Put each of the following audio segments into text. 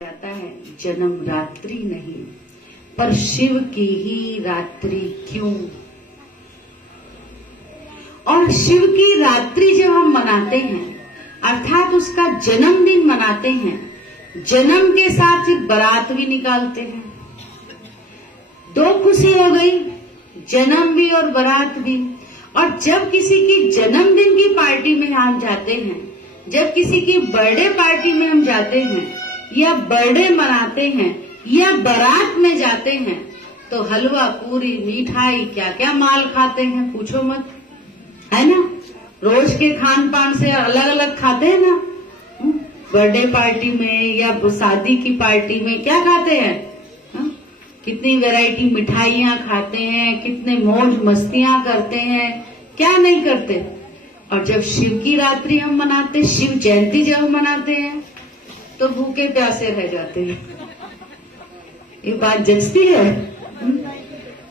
जाता है जन्म रात्रि नहीं पर शिव की ही रात्रि क्यों। और शिव की रात्रि जब हम मनाते हैं अर्थात उसका जन्मदिन मनाते हैं, जन्म के साथ फिर बारात भी निकालते हैं। दो खुशी हो गई, जन्म भी और बारात भी। और जब किसी की जन्मदिन की पार्टी में हम जाते हैं, जब किसी की बर्थडे पार्टी में हम जाते हैं या बर्थडे मनाते हैं या बारात में जाते हैं तो हलवा पूरी मिठाई क्या क्या माल खाते हैं पूछो मत, है ना। रोज के खान पान से अलग अलग खाते हैं ना। बर्थडे पार्टी में या शादी की पार्टी में क्या खाते हैं, कितनी वैरायटी मिठाइयां खाते हैं, कितने मौज मस्तियां करते हैं, क्या नहीं करते। और जब शिव की रात्रि हम मनाते, शिव जयंती जब हम मनाते हैं तो भूखे प्यासे रह जाते हैं। ये बात जचती है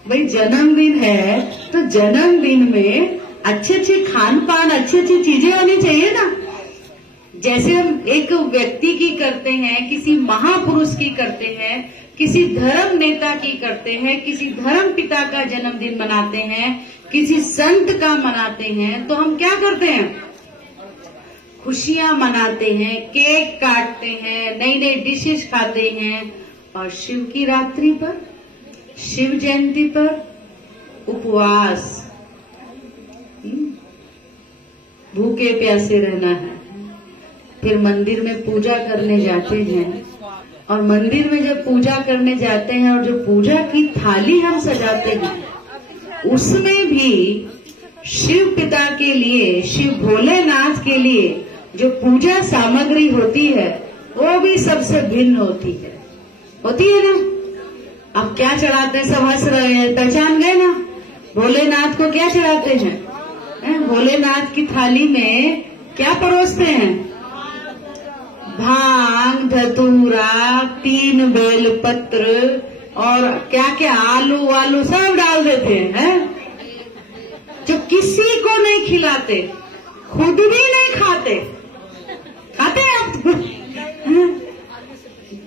भाई, जन्मदिन है तो जन्मदिन में अच्छे अच्छे खान पान, अच्छी अच्छी चीजें होनी चाहिए ना। जैसे हम एक व्यक्ति की करते हैं, किसी महापुरुष की करते हैं, किसी धर्म नेता की करते हैं, किसी धर्म पिता का जन्मदिन मनाते हैं, किसी संत का मनाते हैं, तो हम क्या करते हैं, खुशियां मनाते हैं, केक काटते हैं, नई नई डिशेस खाते हैं। और शिव की रात्रि पर, शिव जयंती पर उपवास, भूखे प्यासे रहना है। फिर मंदिर में पूजा करने जाते हैं और मंदिर में जब पूजा करने जाते हैं और जो पूजा की थाली हम सजाते हैं उसमें भी शिव पिता के लिए, शिव भोलेनाथ के लिए जो पूजा सामग्री होती है वो भी सबसे भिन्न होती है ना। अब क्या चढ़ाते हैं, सब हंस रहे हैं, पहचान गए ना। भोलेनाथ को क्या चढ़ाते हैं, भोलेनाथ की थाली में क्या परोसते हैं, भांग, धतूरा, 3 बेलपत्र और क्या क्या आलू वालू सब डाल देते हैं, जो किसी को नहीं खिलाते, खुद भी नहीं खाते हैं आप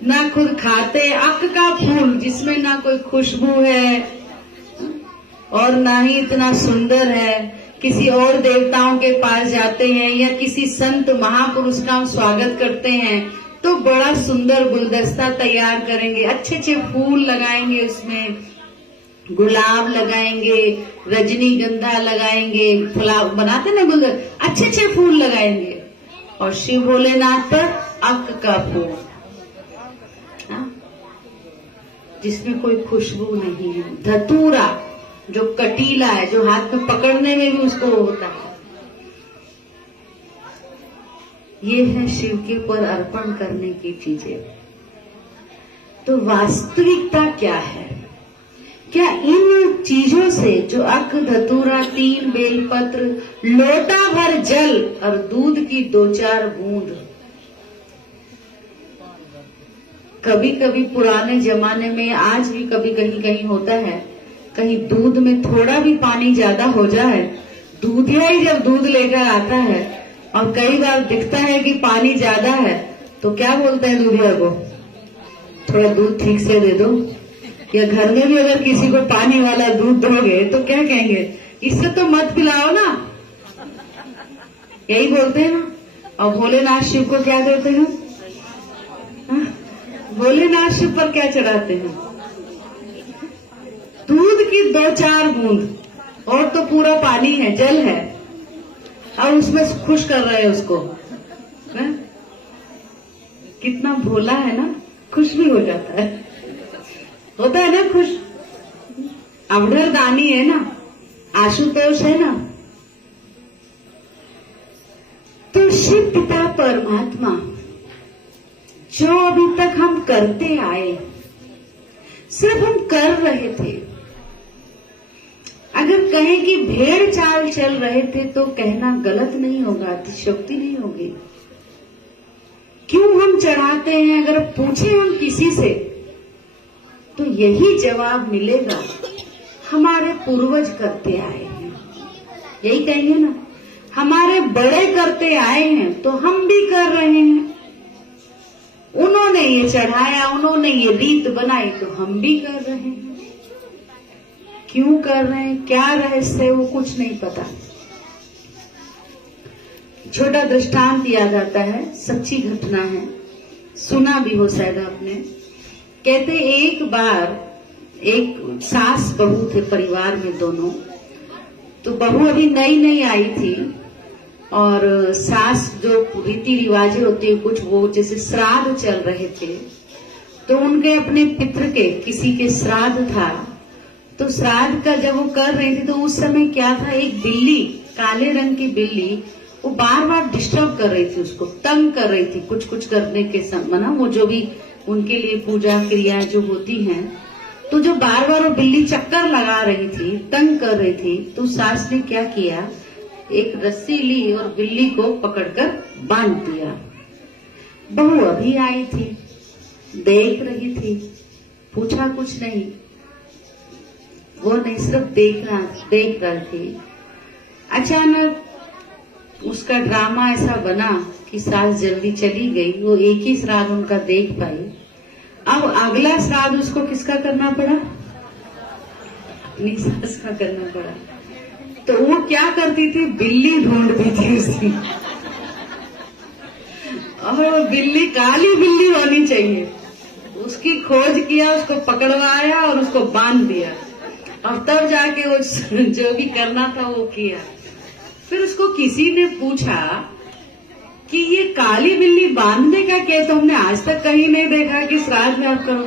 ना खुद खाते। अक का फूल जिसमें ना कोई खुशबू है और ना ही इतना सुंदर है। किसी और देवताओं के पास जाते हैं या किसी संत महापुरुष का हम स्वागत करते हैं तो बड़ा सुंदर गुलदस्ता तैयार करेंगे, अच्छे अच्छे फूल लगाएंगे, उसमें गुलाब लगाएंगे, रजनीगंधा लगाएंगे, फ्लावर बनाते ना गुलदस्ता, अच्छे अच्छे फूल लगाएंगे। और शिव भोलेनाथ पर अक का फूल, जिसमें कोई खुशबू नहीं है, धतूरा जो कटीला है, जो हाथ में पकड़ने में भी उसको होता है। ये है शिव के ऊपर अर्पण करने की चीजें। तो वास्तविकता क्या है, क्या इन चीजों से जो अक, धतूरा, 3 बेलपत्र, लोटा भर जल और दूध की 2-4 बूंद, कभी कभी पुराने जमाने में, आज भी कभी कहीं कहीं होता है, कहीं दूध में थोड़ा भी पानी ज्यादा हो जाए, दूधिया ही जब दूध लेकर आता है और कई बार दिखता है कि पानी ज्यादा है तो क्या बोलते हैं दूधिया को, थोड़ा दूध ठीक से दे दो। या घर में भी अगर किसी को पानी वाला दूध दोगे तो क्या कहेंगे, इससे तो मत पिलाओ ना, यही बोलते हैं ना। और भोलेनाथ शिव को क्या देते हैं, भोलेनाथ शिव पर क्या चढ़ाते हैं, दूध की 2-4 बूंद, और तो पूरा पानी है, जल है, और उसमें खुश कर रहे हैं उसको, है? कितना भोला है ना, खुश भी हो जाता है, होता है ना खुश। अवधर दानी है ना, आशुतोष है ना। तो शिव पिता परमात्मा जो अभी तक हम करते आए, सिर्फ हम कर रहे थे। अगर कहें कि भेड़ चाल चल रहे थे तो कहना गलत नहीं होगा, अतिशयोक्ति नहीं होगी। क्यों हम चढ़ाते हैं, अगर पूछे हम किसी से तो यही जवाब मिलेगा, हमारे पूर्वज करते आए हैं, यही कहेंगे ना। हमारे बड़े करते आए हैं तो हम भी कर रहे हैं। उन्होंने ये चढ़ाया, उन्होंने ये रीत बनाई, तो हम भी कर रहे हैं। क्यों कर रहे हैं, क्या रहस्य है, वो कुछ नहीं पता। छोटा दृष्टांत याद आता है, सच्ची घटना है, सुना भी हो शायद आपने। कहते एक बार एक सास बहू थे परिवार में दोनों। तो बहू अभी नई नई आई थी और सास जो रीति रिवाजें होती है कुछ, वो जैसे श्राद्ध चल रहे थे, तो उनके अपने पितृ के किसी के श्राद्ध था। तो श्राद्ध का जब वो कर रही थी तो उस समय क्या था, एक बिल्ली, काले रंग की बिल्ली, वो बार बार डिस्टर्ब कर रही थी, उसको तंग कर रही थी कुछ कुछ करने के समय ना, वो जो भी उनके लिए पूजा क्रिया जो होती हैं, तो जो बार बार वो बिल्ली चक्कर लगा रही थी, तंग कर रही थी, तो सास ने क्या किया, एक रस्सी ली और बिल्ली को पकड़कर बांध दिया। बहू अभी आई थी, देख रही थी, पूछा कुछ नहीं, वो नहीं, सिर्फ देख रही थी। अचानक उसका ड्रामा ऐसा बना कि सास जल्दी चली गई, वो एक ही श्राद्ध उनका देख पाई। अब अगला श्राद्ध उसको किसका करना पड़ा, अपनी सास का करना पड़ा। तो वो क्या करती थी, बिल्ली ढूंढती थी उसकी, और वो बिल्ली काली बिल्ली होनी चाहिए, उसकी खोज किया, उसको पकड़वाया और उसको बांध दिया, और तब जाके वो जो भी करना था वो किया। फिर उसको किसी ने पूछा कि ये काली बिल्ली बांधने का क्या, तो हमने आज तक कहीं नहीं देखा कि श्राद्ध में आप करो।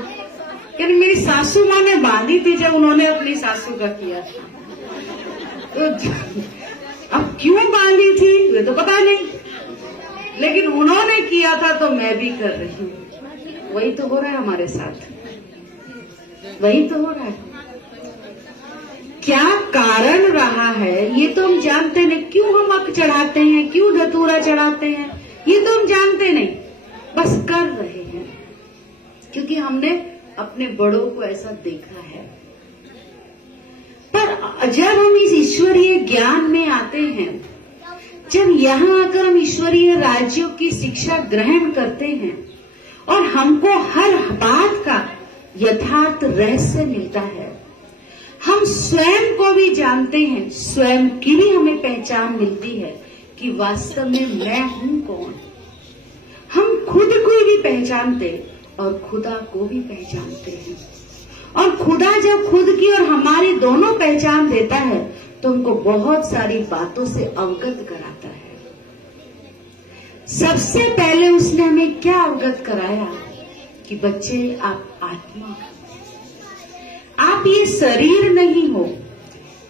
यानी मेरी सासू माँ ने बांधी थी जब उन्होंने अपनी सासू का किया था, तो अब क्यों बांधी थी वे तो पता नहीं, लेकिन उन्होंने किया था तो मैं भी कर रही हूँ। वही तो हो रहा है हमारे साथ, वही तो हो रहा है। क्या कारण रहा है ये तो हम जानते नहीं, क्यों हम अक चढ़ाते हैं, क्यों धतूरा चढ़ाते हैं, ये तो हम जानते नहीं, बस कर रहे हैं क्योंकि हमने अपने बड़ों को ऐसा देखा है। पर जब हम इस ईश्वरीय ज्ञान में आते हैं, जब यहाँ आकर हम ईश्वरीय राज्यों की शिक्षा ग्रहण करते हैं और हमको हर बात का यथार्थ रहस्य मिलता है, हम स्वयं को भी जानते हैं, स्वयं की भी हमें पहचान मिलती है कि वास्तव में मैं हूं कौन। हम खुद को भी पहचानते और खुदा को भी पहचानते हैं, और खुदा जब खुद की और हमारी दोनों पहचान देता है तो हमको बहुत सारी बातों से अवगत कराता है। सबसे पहले उसने हमें क्या अवगत कराया कि बच्चे आप आत्मा हो, आप ये शरीर नहीं हो,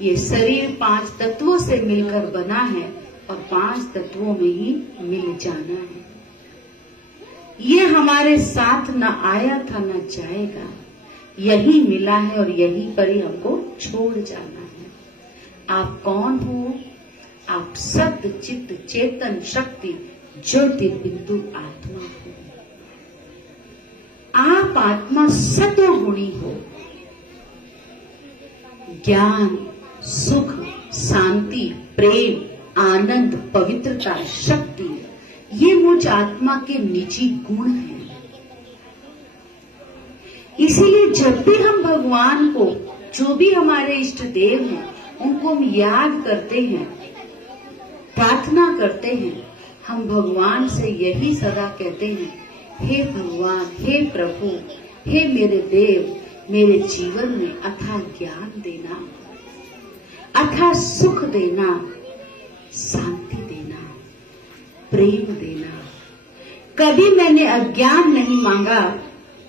ये शरीर 5 तत्वों से मिलकर बना है और 5 तत्वों में ही मिल जाना है। ये हमारे साथ न आया था न जाएगा, यही मिला है और यही पर ही हमको छोड़ जाना है। आप कौन हो, आप सत्य चित्त चेतन शक्ति ज्योतिर्बिंदु आत्मा हो। आप आत्मा सत्वगुणी हो। ज्ञान, सुख, शांति, प्रेम, आनंद, पवित्रता, शक्ति, ये मुझ आत्मा के निजी गुण हैं। इसीलिए जब भी हम भगवान को, जो भी हमारे इष्ट देव हैं, उनको हम याद करते हैं, प्रार्थना करते हैं, हम भगवान से यही सदा कहते हैं, हे भगवान, हे प्रभु, हे मेरे देव, मेरे जीवन में अथाह ज्ञान देना, अथाह सुख देना, शांति देना, प्रेम देना। कभी मैंने अज्ञान नहीं मांगा,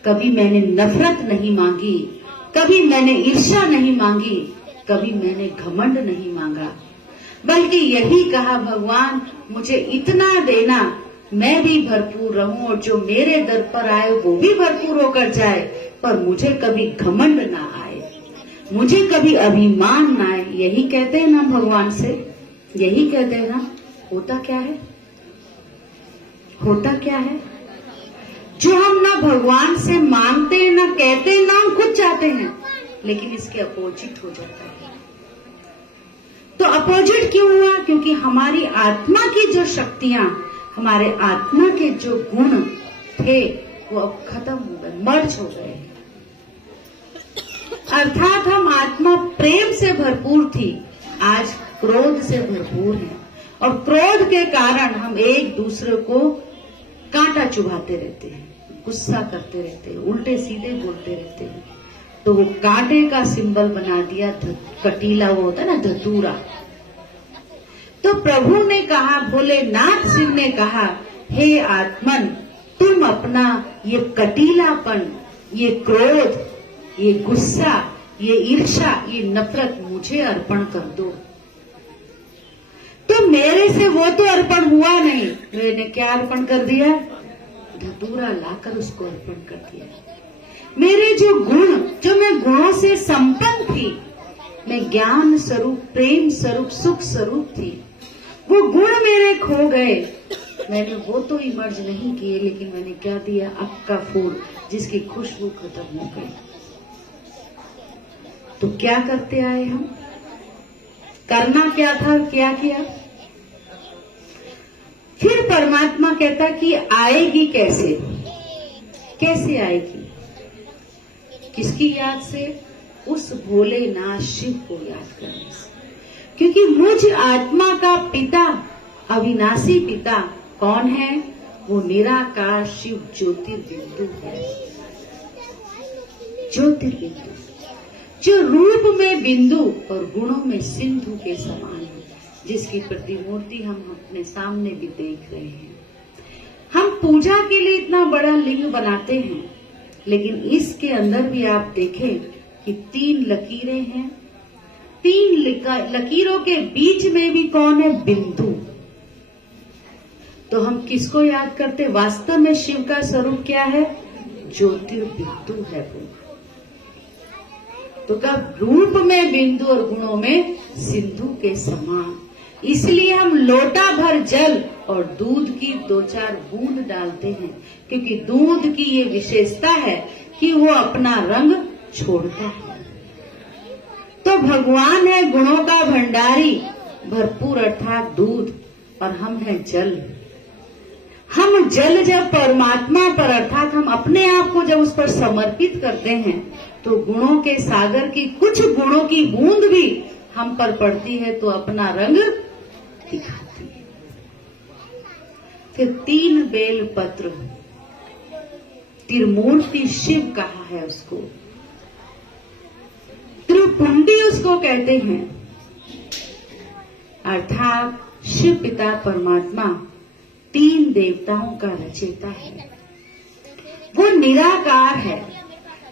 कभी मैंने नफरत नहीं मांगी, कभी मैंने ईर्ष्या नहीं मांगी, कभी मैंने घमंड नहीं मांगा, बल्कि यही कहा, भगवान मुझे इतना देना, मैं भी भरपूर रहूं और जो मेरे दर पर आए वो भी भरपूर होकर जाए, पर मुझे कभी घमंड ना आए, मुझे कभी अभिमान ना आए। यही कहते हैं ना भगवान से, यही कहते हैं ना। होता क्या है, होता क्या है, जो हम ना भगवान से मांगते हैं, ना कहते हैं, ना हम खुद चाहते हैं, लेकिन इसके अपोजिट हो जाता है। तो अपोजिट क्यों हुआ? क्योंकि हमारी आत्मा की जो शक्तियां, हमारे आत्मा के जो गुण थे, वो अब खत्म हो गए, मर्ज हो गए। अर्थात हम आत्मा प्रेम से भरपूर थी, आज क्रोध से भरपूर है, और क्रोध के कारण हम एक दूसरे को कांटा चुभाते रहते हैं, गुस्सा करते रहते हैं, उल्टे सीधे बोलते रहते हैं। तो वो कांटे का सिंबल बना दिया कटीला, वो होता है ना धतूरा। तो प्रभु ने कहा, भोलेनाथ शिव ने कहा, हे आत्मन, तुम अपना ये कटीलापन, ये क्रोध, ये गुस्सा, ये ईर्ष्या, ये नफरत मुझे अर्पण कर दो। तो मेरे से वो तो अर्पण हुआ नहीं, मैंने क्या अर्पण कर दिया? धतूरा लाकर उसको अर्पण कर दिया। मेरे जो गुण, जो मैं गुणों से संपन्न थी, मैं ज्ञान स्वरूप, प्रेम स्वरूप, सुख स्वरूप थी, वो गुण मेरे खो गए। मैंने वो तो इमर्ज नहीं किए, लेकिन मैंने क्या दिया? अक का फूल, जिसकी खुशबू खत्म हो गई। तो क्या करते आए हम? करना क्या था, क्या किया? फिर परमात्मा कहता कि आएगी कैसे? कैसे आएगी? किसकी याद से? उस भोलेनाथ शिव को याद करने से। क्योंकि मुझ आत्मा का पिता, अविनाशी पिता कौन है? वो निराकार शिव ज्योतिर्बिंदु है। ज्योतिर्बिंदु जो रूप में बिंदु और गुणों में सिंधु के समान है, जिसकी प्रतिमूर्ति हम अपने सामने भी देख रहे हैं। हम पूजा के लिए इतना बड़ा लिंग बनाते हैं, लेकिन इसके अंदर भी आप देखें कि 3 लकीरें हैं। 3 लकीरों के बीच में भी कौन है? बिंदु। तो हम किसको याद करते? वास्तव में शिव का स्वरूप क्या है? ज्योतिर्बिंदु है वो। तो कब रूप में बिंदु और गुणों में सिंधु के समान। इसलिए हम लोटा भर जल और दूध की 2-4 बूंद डालते हैं, क्योंकि दूध की ये विशेषता है कि वो अपना रंग छोड़ता है। तो भगवान है गुणों का भंडारी, भरपूर अर्थात दूध, और हम हैं जल। हम जल जब परमात्मा पर, अर्थात हम अपने आप को जब उस पर समर्पित करते हैं, तो गुणों के सागर की कुछ गुणों की बूंद भी हम पर पड़ती है, तो अपना रंग दिखाती है। फिर 3 बेल पत्र, त्रिमूर्ति शिव कहा है उसको, त्रिपुंडी उसको कहते हैं। अर्थात शिव पिता परमात्मा 3 देवताओं का रचयिता है। वो निराकार है।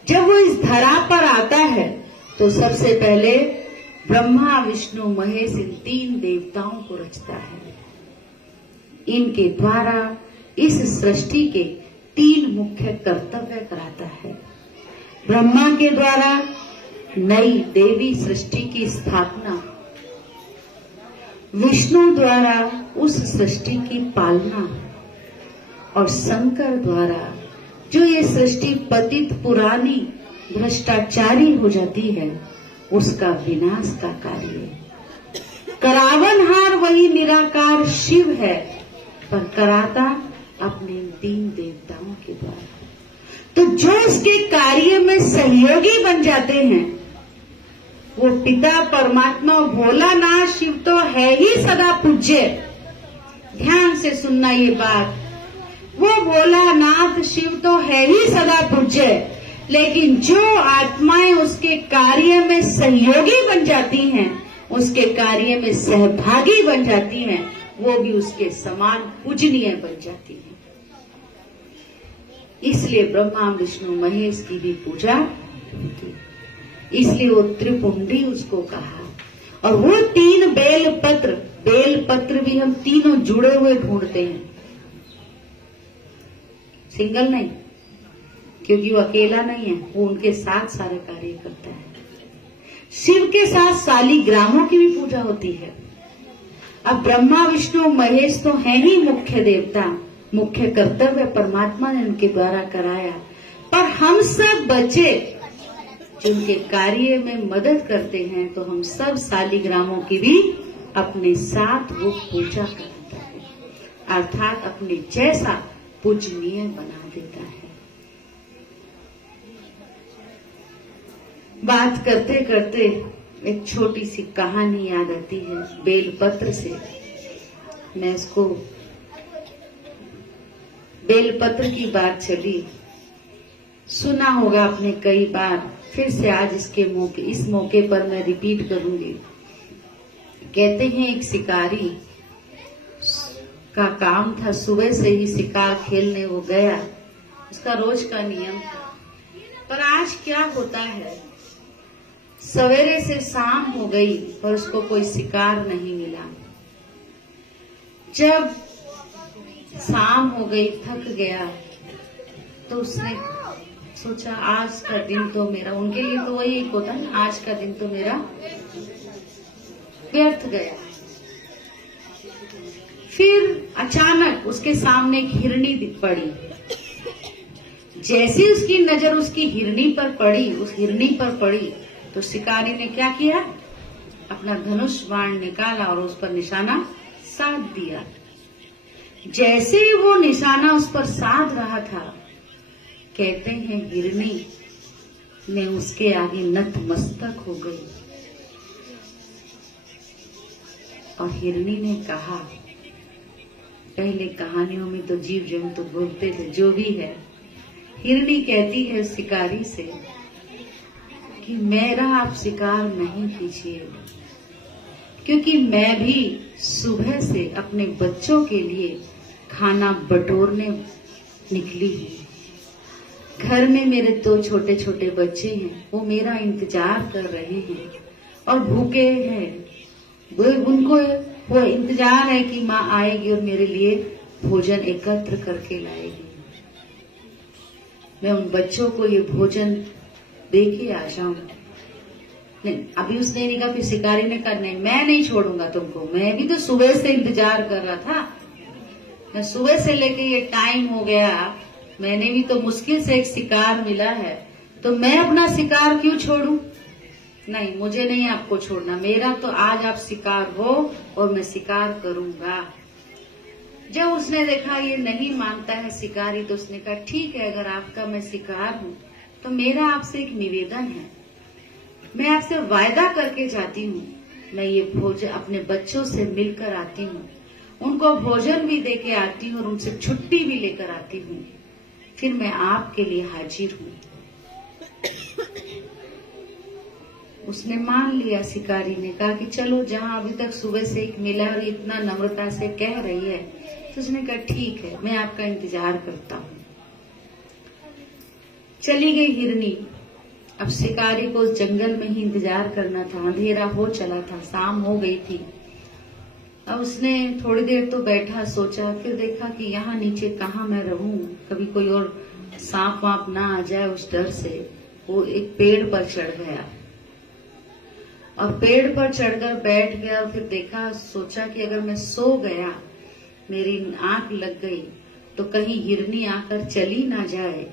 जब वो इस धरा पर आता है, तो सबसे पहले ब्रह्मा, विष्णु, महेश, इन 3 देवताओं को रचता है। इनके द्वारा इस सृष्टि के 3 मुख्य कर्तव्य कराता है। ब्रह्मा के द्वारा नई देवी सृष्टि की स्थापना, विष्णु द्वारा उस सृष्टि की पालना, और शंकर द्वारा जो ये सृष्टि पतित पुरानी भ्रष्टाचारी हो जाती है, उसका विनाश का कार्य। करावनहार वही निराकार शिव है, पर कराता अपने 3 देवताओं के द्वारा। तो जो इसके कार्य में सहयोगी बन जाते हैं, वो पिता परमात्मा भोलानाथ शिव तो है ही सदा पूज्य। ध्यान से सुनना ये बात, वो भोलानाथ शिव तो है ही सदा पूज्य, लेकिन जो आत्माएं उसके कार्य में सहयोगी बन जाती हैं, उसके कार्य में सहभागी बन जाती हैं, वो भी उसके समान पूजनीय बन जाती हैं। इसलिए ब्रह्मा, विष्णु, महेश की भी पूजा होती, इसलिए वो त्रिपुंडी उसको कहा। और वो 3 बेल पत्र भी हम तीनों जुड़े हुए ढूंढते हैं, सिंगल नहीं, क्योंकि वो अकेला नहीं है, वो उनके साथ सारे कार्य करता है। शिव के साथ शालिग्रामों की भी पूजा होती है। अब ब्रह्मा, विष्णु, महेश तो है ही मुख्य देवता, मुख्य कर्तव्य परमात्मा ने उनके द्वारा कराया, पर हम सब बच्चे जिनके कार्य में मदद करते हैं, तो हम सब शालिग्रामों की भी अपने साथ वो पूजा कराता है, अर्थात अपने जैसा पूजनीय बना देता है। बात करते करते एक छोटी सी कहानी याद आती है बेलपत्र से। मैं इसको बेलपत्र की बात चली, सुना होगा आपने कई बार, फिर से आज इस मौके पर मैं रिपीट करूंगी। कहते हैं एक शिकारी का काम था, सुबह से ही शिकार खेलने वो गया, उसका रोज का नियम था। पर आज क्या होता है, सवेरे से शाम हो गई पर उसको कोई शिकार नहीं मिला। जब शाम हो गई, थक गया, तो उसने सोचा आज का दिन तो मेरा, उनके लिए तो वही एक होता है, आज का दिन तो मेरा व्यर्थ गया। फिर अचानक उसके सामने एक हिरनी पड़ी। जैसे उसकी नजर उसकी हिरनी पर पड़ी, उस हिरनी पर पड़ी, तो शिकारी ने क्या किया, अपना धनुष बाण निकाला और उस पर निशाना साध दिया। जैसे वो निशाना उस पर साध रहा था, कहते हैं हिरनी ने उसके आगे नतमस्तक हो गई और हिरनी ने कहा, पहले कहानियों में तो जीव जंतु बोलते थे, जो भी है, हिरनी कहती है शिकारी से कि मेरा आप शिकार नहीं कीजिए, क्योंकि मैं भी सुबह से अपने बच्चों के लिए खाना बटोरने निकली हूँ। घर में मेरे 2 छोटे छोटे बच्चे हैं, वो मेरा इंतजार कर रहे हैं और भूखे हैं। उनको वो इंतजार है कि माँ आएगी और मेरे लिए भोजन एकत्र करके लाएगी। मैं उन बच्चों को ये भोजन दे के आ जाऊं। नहीं, अभी उसने नहीं कहा, फिर शिकारी ने कहा नहीं, मैं नहीं छोड़ूंगा तुमको, मैं भी तो सुबह से इंतजार कर रहा था, मैं सुबह से लेके ये टाइम हो गया, मैंने भी तो मुश्किल से एक शिकार मिला है, तो मैं अपना शिकार क्यों छोड़ूं? नहीं, मुझे नहीं आपको छोड़ना, मेरा तो आज आप शिकार हो और मैं शिकार करूंगा। जब उसने देखा ये नहीं मानता है शिकारी, तो उसने कहा ठीक है, अगर आपका मैं शिकार हूं तो मेरा आपसे एक निवेदन है, मैं आपसे वायदा करके जाती हूँ, मैं ये भोजन अपने बच्चों से मिलकर आती हूँ, उनको भोजन भी दे के आती हूँ और उनसे छुट्टी भी लेकर आती हूँ, फिर मैं आपके लिए हाजिर हूँ। उसने मान लिया, शिकारी ने कहा कि चलो, जहाँ अभी तक सुबह से एक मिला और इतना नम्रता से कह रही है, तो उसने कहा ठीक है, मैं आपका इंतजार करता हूँ। चली गई हिरनी। अब शिकारी को उस जंगल में ही इंतजार करना था, अंधेरा हो चला था, शाम हो गई थी। अब उसने थोड़ी देर तो बैठा, सोचा, फिर देखा कि यहाँ नीचे कहाँ मैं रहूं, कभी कोई और सांप वाप ना आ जाए, उस डर से वो एक पेड़ पर चढ़ गया और पेड़ पर चढ़कर बैठ गया। फिर देखा, सोचा कि अगर मैं सो गया, मेरी आंख लग गई, तो कहीं हिरनी आकर चली ना जाए,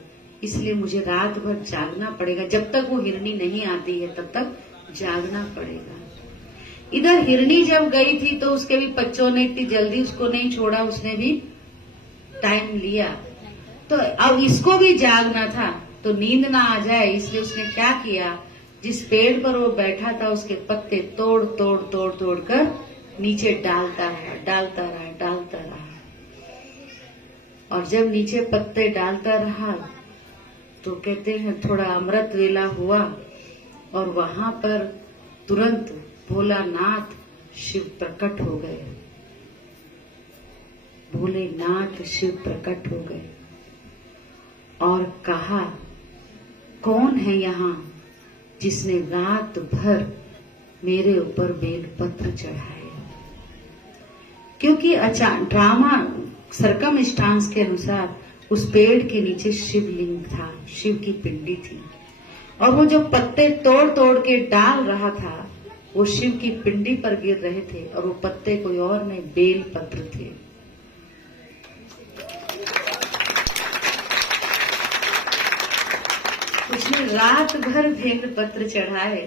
इसलिए मुझे रात भर जागना पड़ेगा, जब तक वो हिरनी नहीं आती है तब तक जागना पड़ेगा। इधर हिरनी जब गई थी तो उसके भी बच्चों ने इतनी जल्दी उसको नहीं छोड़ा, उसने भी टाइम लिया, तो अब इसको भी जागना था, तो नींद ना आ जाए, इसलिए उसने क्या किया, जिस पेड़ पर वो बैठा था उसके पत्ते तोड़ तोड़ तोड़ तोड़ कर नीचे डालता रहा। और जब नीचे पत्ते डालता रहा तो कहते हैं थोड़ा अमृत वेला हुआ और वहां पर तुरंत भोलानाथ शिव प्रकट हो गए। भोलेनाथ शिव प्रकट हो गए और कहा, कौन है यहाँ जिसने रात भर मेरे ऊपर बेलपत्र चढ़ाए? क्योंकि ड्रामा सरकमस्टांस के अनुसार उस पेड़ के नीचे शिवलिंग था, शिव की पिंडी थी, और वो जो पत्ते तोड़ तोड़ के डाल रहा था वो शिव की पिंडी पर गिर रहे थे, और वो पत्ते कोई और नहीं, बेल पत्र थे। उसने रात भर बेल पत्र चढ़ाए,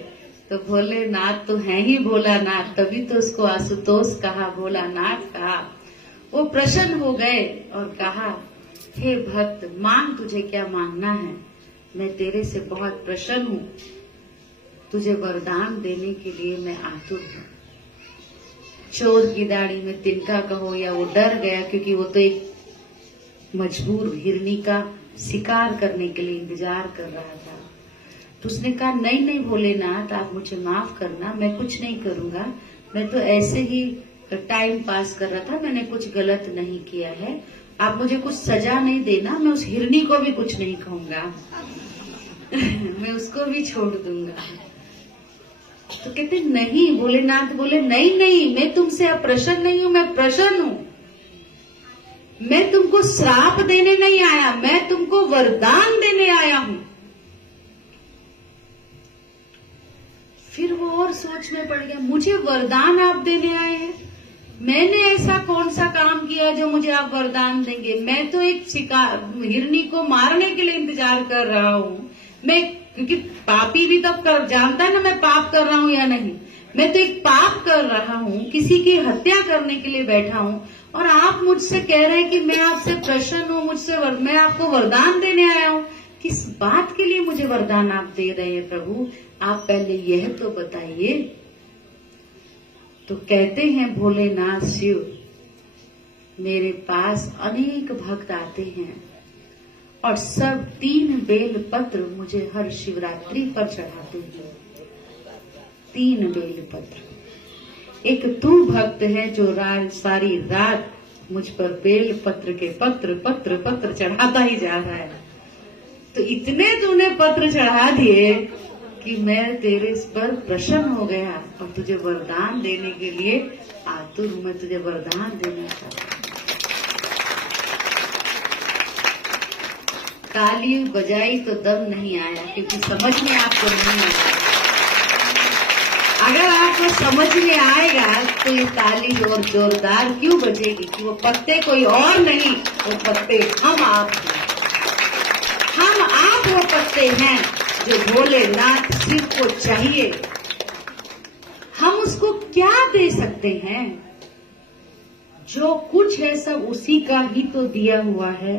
तो भोलेनाथ तो है ही भोलानाथ, तभी तो उसको आशुतोष कहा, भोलानाथ कहा। वो प्रसन्न हो गए और कहा, हे भक्त, मांग, तुझे क्या मांगना है, मैं तेरे से बहुत प्रसन्न हूँ, तुझे वरदान देने के लिए मैं आतुर हूं। चोर की दाढ़ी में तिनका कहो या वो डर गया, क्योंकि वो तो एक मजबूर हिरनी का शिकार करने के लिए इंतजार कर रहा था। तो उसने कहा, नहीं नहीं भोलेनाथ, आप मुझे माफ करना, मैं कुछ नहीं करूंगा, मैं तो ऐसे ही टाइम पास कर रहा था, मैंने कुछ गलत नहीं किया है, आप मुझे कुछ सजा नहीं देना, मैं उस हिरनी को भी कुछ नहीं कहूंगा मैं उसको भी छोड़ दूंगा। तो कहते नहीं, भोलेनाथ बोले नहीं नहीं, मैं तुमसे अप्रसन्न नहीं हूं, मैं प्रसन्न हूं। मैं तुमको श्राप देने नहीं आया, मैं तुमको वरदान देने आया हूं। फिर वो और सोच में पड़ गया, मुझे वरदान आप देने आए हैं? मैंने ऐसा कौन सा काम किया जो मुझे आप वरदान देंगे? मैं तो एक शिकार हिरनी को मारने के लिए इंतजार कर रहा हूँ। मैं, क्योंकि पापी भी तब जानता है ना मैं पाप कर रहा हूँ या नहीं। मैं तो एक पाप कर रहा हूँ, किसी की हत्या करने के लिए बैठा हूँ, और आप मुझसे कह रहे हैं कि मैं आपसे प्रसन्न हूँ, मैं आपको वरदान देने आया हूँ। किस बात के लिए मुझे वरदान आप दे रहे हैं प्रभु? आप पहले यह तो बताइए। तो कहते हैं भोलेनाथ शिव, मेरे पास अनेक भक्त आते हैं और सब 3 बेल पत्र मुझे हर शिवरात्रि पर चढ़ाते हैं। 3 बेल पत्र। एक तू भक्त है जो सारी रात मुझ पर बेल पत्र के पत्र चढ़ाता ही जा रहा है। तो इतने तूने पत्र चढ़ा दिए कि मैं तेरे पर प्रसन्न हो गया और तुझे वरदान देने के लिए आतुर हूं, मैं तुझे वरदान देना चाहता हूं। ताली बजाई तो दम नहीं आया, क्योंकि समझ में आपको नहीं आया। अगर आपको समझ में आएगा तो ये ताली और जोरदार क्यों बजेगी कि वो पत्ते कोई और नहीं, वो पत्ते हम आप हैं। हम आप वो पत्ते हैं जो भोलेनाथ शिव को चाहिए। हम उसको क्या दे सकते हैं? जो कुछ है सब उसी का ही तो दिया हुआ है।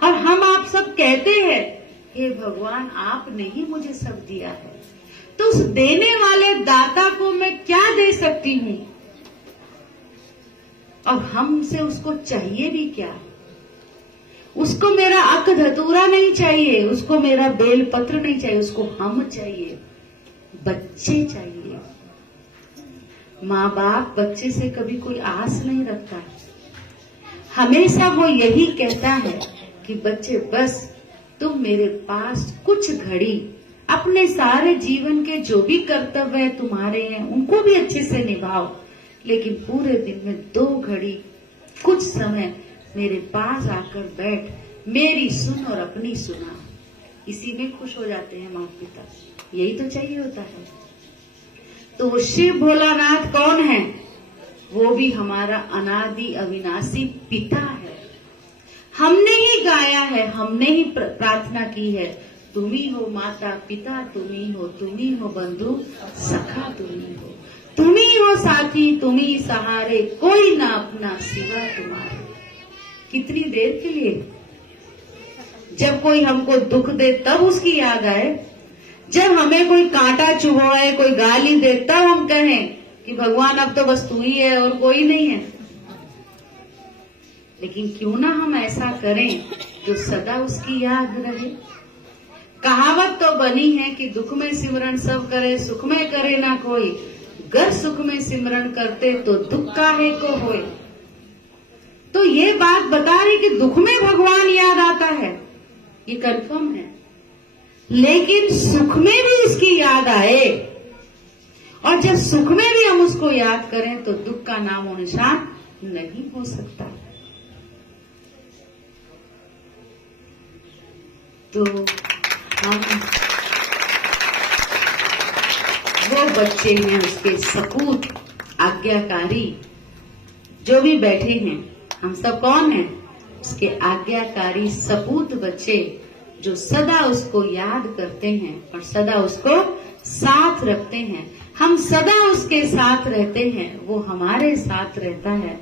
और हम आप सब कहते हैं, हे भगवान आपने ही मुझे सब दिया है, तो उस देने वाले दाता को मैं क्या दे सकती हूँ? और हमसे उसको चाहिए भी क्या? उसको मेरा अक धतूरा नहीं चाहिए, उसको मेरा बेल पत्र नहीं चाहिए, उसको हम चाहिए, बच्चे चाहिए। माँ बाप बच्चे से कभी कोई आस नहीं रखता, हमेशा वो यही कहता है कि बच्चे बस तुम मेरे पास कुछ घड़ी अपने सारे जीवन के जो भी कर्तव्य तुम्हारे हैं उनको भी अच्छे से निभाओ, लेकिन पूरे दिन में 2 घड़ी कुछ समय मेरे पास आकर बैठ, मेरी सुन और अपनी सुना। इसी में खुश हो जाते हैं माता पिता, यही तो चाहिए होता है। तो वो शिव भोलानाथ कौन है? वो भी हमारा अनादि अविनाशी पिता है। हमने ही गाया है, हमने ही प्रार्थना की है, तुम ही हो माता पिता, तुम ही हो बंधु सखा, तुम ही हो साथी, तुम ही सहारे, कोई ना अपना सिवा तुम्हारे। कितनी देर के लिए? जब कोई हमको दुख दे तब उसकी याद आए, जब हमें कोई कांटा चुभवाए, कोई गाली दे, तब हम कहें कि भगवान अब तो बस तू ही है और कोई नहीं है। लेकिन क्यों ना हम ऐसा करें जो सदा उसकी याद रहे। कहावत तो बनी है कि दुख में सिमरन सब करे, सुख में करे ना कोई, गर सुख में सिमरन करते तो दुख काहे को होए। तो ये बात बता रही कि दुख में भगवान याद आता है, ये कंफर्म है, लेकिन सुख में भी इसकी याद आए, और जब सुख में भी हम उसको याद करें तो दुख का नामो निशान नहीं हो सकता। तो हम वो बच्चे हैं, उसके सपूत आज्ञाकारी जो भी बैठे हैं, हम सब कौन हैं? उसके आज्ञाकारी सपूत बच्चे जो सदा उसको याद करते हैं और सदा उसको साथ रखते हैं। हम सदा उसके साथ रहते हैं, वो हमारे साथ रहता है।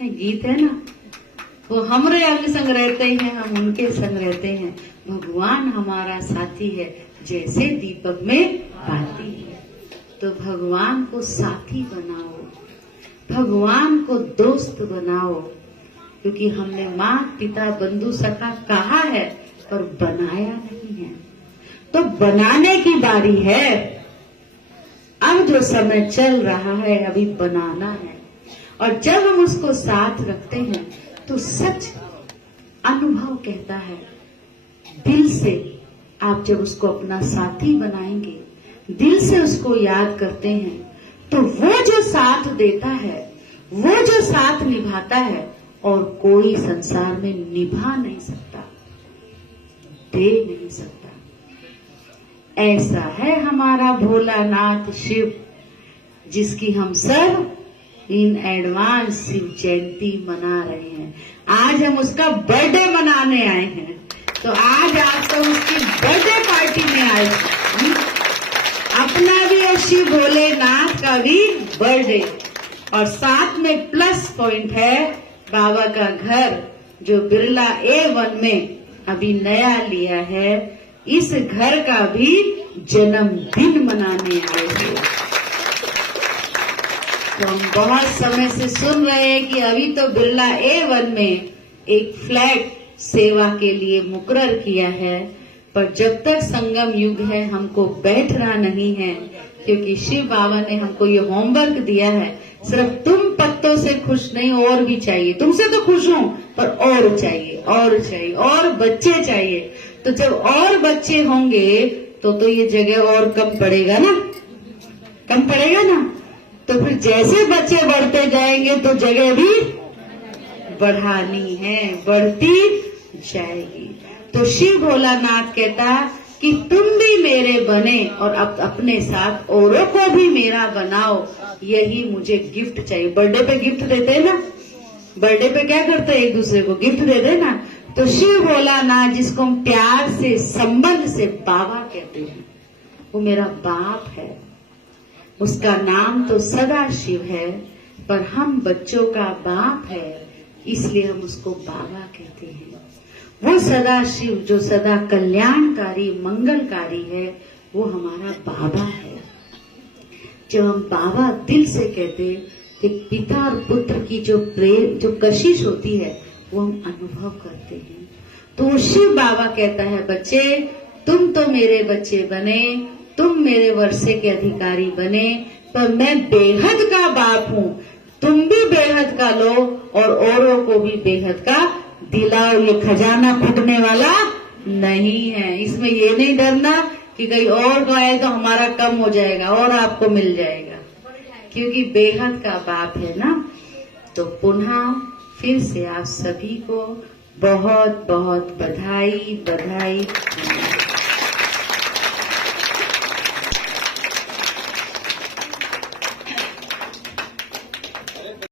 गीत है ना, वो हमरे अंग संग रहते हैं, हम उनके संग रहते हैं। भगवान हमारा साथी है, जैसे दीपक में बाती है। तो भगवान को साथी बनाओ, भगवान को दोस्त बनाओ, क्योंकि हमने माँ पिता बंधु सखा कहा है पर बनाया नहीं है। तो बनाने की बारी है। अब जो समय चल रहा है अभी बनाना है, और जब हम उसको साथ रखते हैं तो सच अनुभव कहता है, दिल से आप जब उसको अपना साथी बनाएंगे, दिल से उसको याद करते हैं, तो वो जो साथ देता है, वो जो साथ निभाता है, और कोई संसार में निभा नहीं सकता, दे नहीं सकता। ऐसा है हमारा भोलानाथ शिव, जिसकी हम सब इन एडवांस शिव जयंती मना रहे हैं। आज हम उसका बर्थडे मनाने आए हैं, तो आज आप तो उसकी बर्थडे पार्टी में आए हैं। अपना भी और शिव भोलेनाथ का भी बर्थडे, और साथ में प्लस पॉइंट है बाबा का घर, जो बिरला A1 में अभी नया लिया है। इस घर का भी जन्मदिन मनाने आए हैं। तो हम बहुत समय से सुन रहे हैं कि अभी तो बिरला A1 में एक फ्लैट सेवा के लिए मुकर्रर किया है, पर जब तक संगम युग है हमको बैठना नहीं है, क्योंकि शिव बाबा ने हमको ये होमवर्क दिया है। सिर्फ तुम पत्तों से खुश नहीं, और भी चाहिए। तुमसे तो खुश हूं, पर और चाहिए, और चाहिए, और बच्चे चाहिए। तो जब और बच्चे होंगे तो ये जगह और कम पड़ेगा ना, कम पड़ेगा ना। तो फिर जैसे बच्चे बढ़ते जाएंगे तो जगह भी बढ़ानी है, बढ़ती जाएगी। तो शिव भोलानाथ कहता कि तुम भी मेरे बने और अपने साथ औरों को भी मेरा बनाओ, यही मुझे गिफ्ट चाहिए। बर्थडे पे गिफ्ट देते हैं ना, बर्थडे पे क्या करते हैं, एक दूसरे को गिफ्ट दे देना। तो शिव भोलानाथ, जिसको हम प्यार से संबंध से बाबा कहते हैं, वो मेरा बाप है। उसका नाम तो सदा शिव है, पर हम बच्चों का बाप है, इसलिए हम उसको बाबा कहते हैं। वो सदा शिव जो सदा कल्याणकारी मंगलकारी है, वो हमारा बाबा है। जब हम बाबा दिल से कहते हैं, कि पिता और पुत्र की जो प्रेम, जो कशिश होती है, वो हम अनुभव करते हैं। तो शिव बाबा कहता है, बच्चे तुम तो मेरे बच्चे बने, तुम मेरे वर्षे के अधिकारी बने, पर मैं बेहद का बाप हूँ। तुम भी बेहद का लो और औरों को भी बेहद का दिलाओ। ये खजाना फूटने वाला नहीं है। इसमें ये नहीं डरना कि कहीं और को आए तो हमारा कम हो जाएगा और आपको मिल जाएगा, क्योंकि बेहद का बाप है ना। तो पुनः फिर से आप सभी को बहुत बहुत बधाई बधाई।